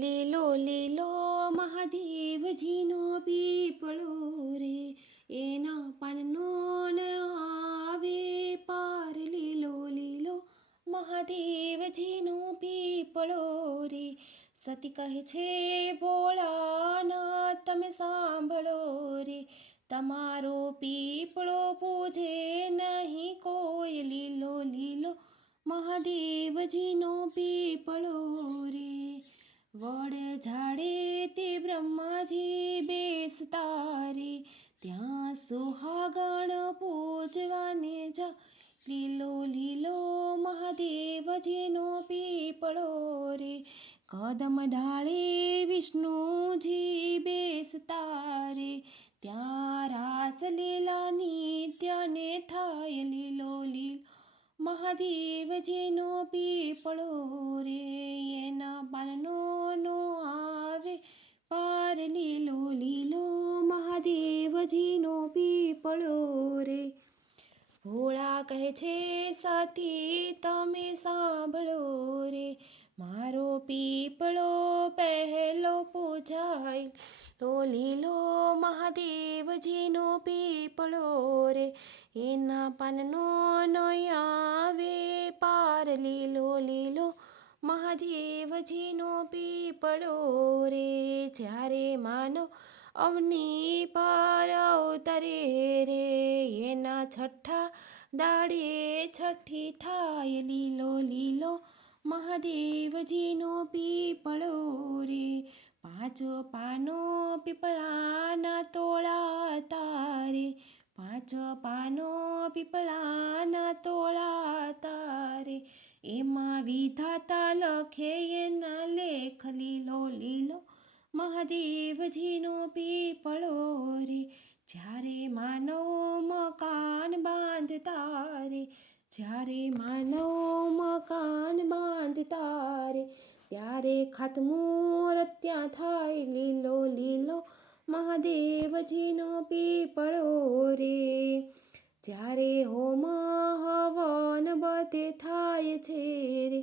લીલો લીલો મહાદેવજીનો પીપળો રે, એના પાનનો ન આવે પાર. લીલો લીલો મહાદેવજીનો પીપળો રે, સતી કહે છે ભોળાનાથ તમે સાંભળો રે, તમારો પીપળો પૂજે નહીં કોઈ. લીલો લીલો મહાદેવજીનો પીપળો રે, વડ ઝાડે તે બ્રહ્માજી બેસતા રે, ત્યાં સુહાગણ પૂજવાને જા. લીલો લીલો મહાદેવજીનો પીપળો રે, કદમ ડાળે વિષ્ણુજી બેસતા રે, ત્યાં રાસલીલા નિત્યને થાય. લીલો લીલો મહાદેવજીનો પીપળો રે, એના પાનનો નો આવે પાર. લીલો લીલો મહાદેવજીનો પીપળો રે, ભોળા કહે છે સતી તમે સાંભળો રે, મારો પીપળો પહેલો પૂજાય. લો લીલો મહાદેવજીનો પીપળો રે, એના પાનનો નો આવે પાર. લીલો લીલો મહાદેવજીનો પીપળો રે, જ્યારે માનવ અવની પર અવતરે રે, એના છઠ્ઠા દાડે છઠ્ઠી થાય. લીલો લીલો મહાદેવજીનો પીપળો રે, પાંચ પાનો પીપળાના તોળાતા રે, પાંચ પાનો પીપળાના તોળાતા રે, એમાં વિધાતા લખે એના લેખ. લીલો લીલો મહાદેવજીનો પીપળો રે, જ્યારે માનવ મકાન બાંધતા રે, જ્યારે માનવ મકાન બાંધતા રે, ત્યારે ખાતમુહૂર્ત ત્યાં થાય. લીલો લીલો મહાદેવજીનો પીપળો રે, જ્યારે હોમ હવન બધે થાય છે રે,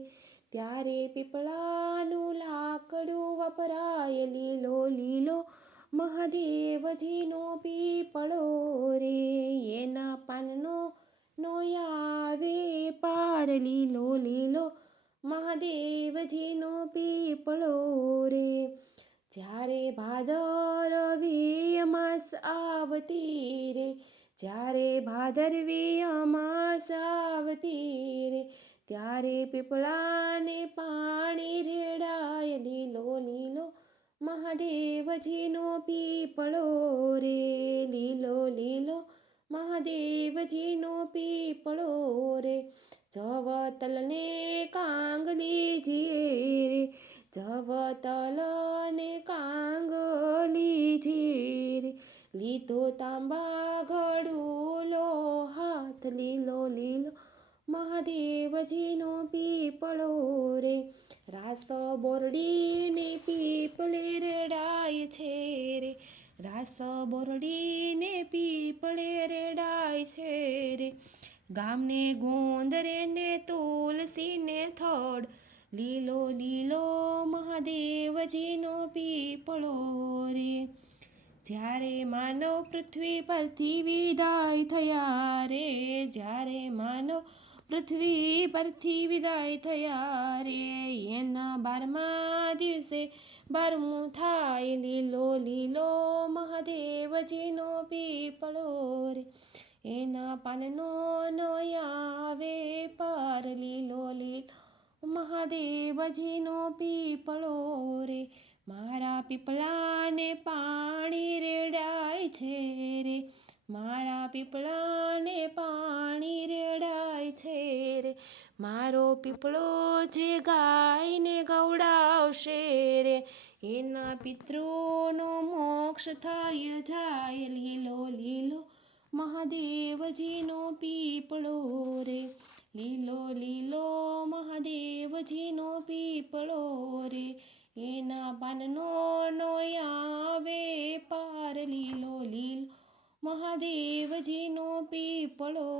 ત્યારે પીપળાનું લાકડું વપરાય. લીલો લીલો મહાદેવજીનો પીપળો રે, એના પાનનો નો આવે પાર. લીલો લીલો મહાદેવજીનો પીપળો રે, જ્યારે ભાદરવી અમાસ આવતી રે, જ્યારે ભાદરવી અમાસ આવતી રે, ત્યારે પીપળાને પાણી રેડાય. લીલો લીલો મહાદેવજીનો પીપળો રે, લીલો લીલો મહાદેવજીનો પીપળો રે, જવતલને કાંગલીજીએ રે, જવતલને કાંગલીજી રે, લીધો તાંબા ઘડુલો હાથ. લીલો લીલો મહાદેવજીનો પીપળો રે, રાસ બોરડીને પીપળે રેડાય છે રે, રાસ બોરડીને પીપળે રેડાય છે રે, ગામને ગોંદરે ને તુલસીને થડ. લીલો લીલો મહાદેવજીનો પીપળો રે, જ્યારે માનવ પૃથ્વી પરથી વિદાય થયા રે, જ્યારે માનવ પૃથ્વી પરથી વિદાય થયા રે, એના 12મા દિવસે 12મું થાય. લીલો લીલો મહાદેવજીનો પીપળો રે, એના પાનનો નો આવે પાર. લીલો લીલો મહાદેવજીનો પીપળો રે, મારા પીપળાને પાણી રેડાય છે રે, મારા પીપળાને પાણી રેડાય છે રે, મારો પીપળો જે ગાયને ગવડાવશે રે, એના પિતૃનો મોક્ષ થઈ જાય. લીલો લીલો મહાદેવજીનો પીપળો રે, લીલો લીલો મહાદેવજીનો પીપળો રે, એના પાનનો નો આવે પાર. લીલો લીલો મહાદેવજીનો પીપળો